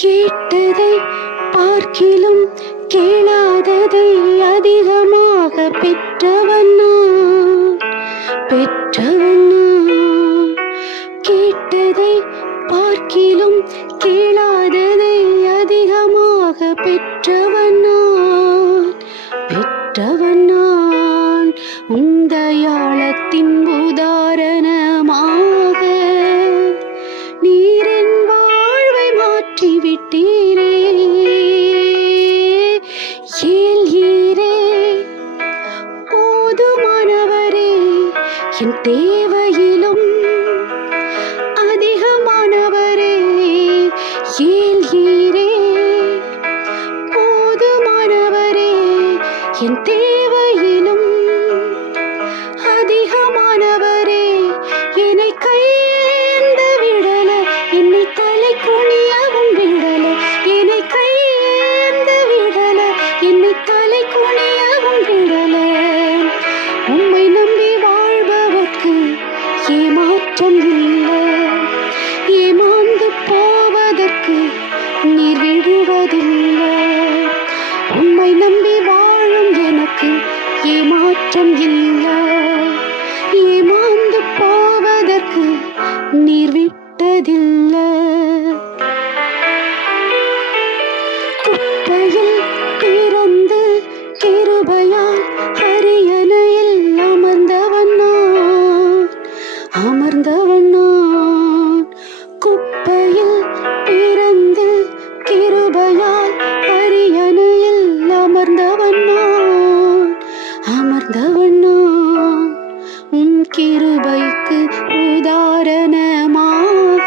கேட்டதை பார்க்கிலும் கேளாததை அதிகமாக பெற்றவன் நான். கேட்டதை பார்க்கிலும் கேளாததை அதிகமாக பெற்றவன் நான். உந்தயாளத்தின் உதாரணமாக நீரின் வாழ்வை மாற்றிவிட்டீரே. ஏல்கீரே போதுமானவரே, என் தேவையிலும் அதிகமானவரே. ஏல்கீரே போதுமானவரே, என் தேவையிலும் அதிகமானவரே. என்னை கையேந்த விடல, என்னை தலை குனியவும் விடல. என்னை கையேந்த விடல, என்னை தலை குனியவும் விடல. உம்மை நம்பி வாழ்பவர்க்கு ஏமாற்றம் இல்லை. ஏமாந்து போவதற்கு நீர் விடுவதில்லை. உம்மை நம்பி வாழும் எனக்கு ஏமாற்றம் இல்லை. ஏமாந்து போவதற்கு நீர் விட்டதில்லை. குப்பையில் பிறந்து கிருபையால் அரியணையில் அமர்ந்தவன் நான். குப்பையில் பிறந்து கிருபையால் அரியணையில் அமர்ந்தவன் நான். உன் கிருபைக்கு உதாரணமாக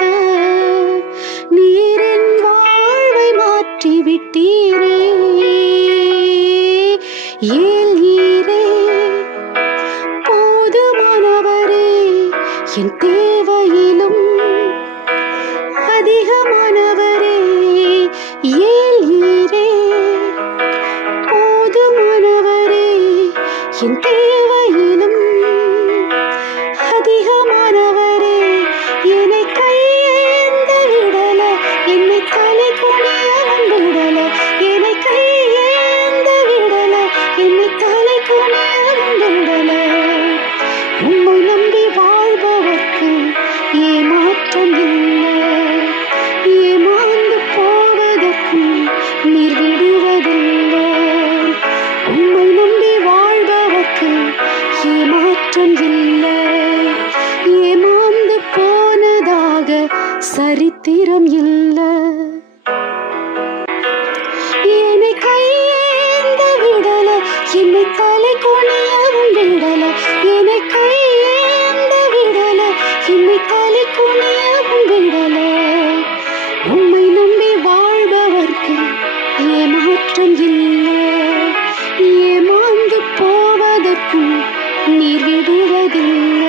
நீரின் வாழ்வை மாற்றிவிட்டீரே. ஏல்கீரே போதுமானவரே, என் தேவையிலும் அதிகமானவரே. ஏல்கீரே போதுமானவரே, என் தேவையிலும் அதிகமானவரே. என்னை கையேந்த விடல, என்னை தலை குனியவும் விடல. என்னை கையேந்த விடல, என்னை தலை குனியவும் விடல. உம்மை நம்பி வாழ்பவர்க்கு ஏமாற்றம் இல்லை. ஏமாந்து போவதற்கும் நீர் விடுவதில்லை. உம்மை நம்பி வாழ்பவர்க்கு ஏமாற்றம் இல்லை. ஏமாந்து போனதாக சரித்திரம் இல்லை. என்னை கையேந்த விடல, என்னை தலை குனியவும் விடல. என்னை கையேந்த விடல, என்னை தலை குனியவும் விடல. உம்மை நம்பி வாழ்பவர்க்கு ஏமாற்றம் இல்லை. ஏமாந்து போவதற்கும் நீர் விடுவதில்லை.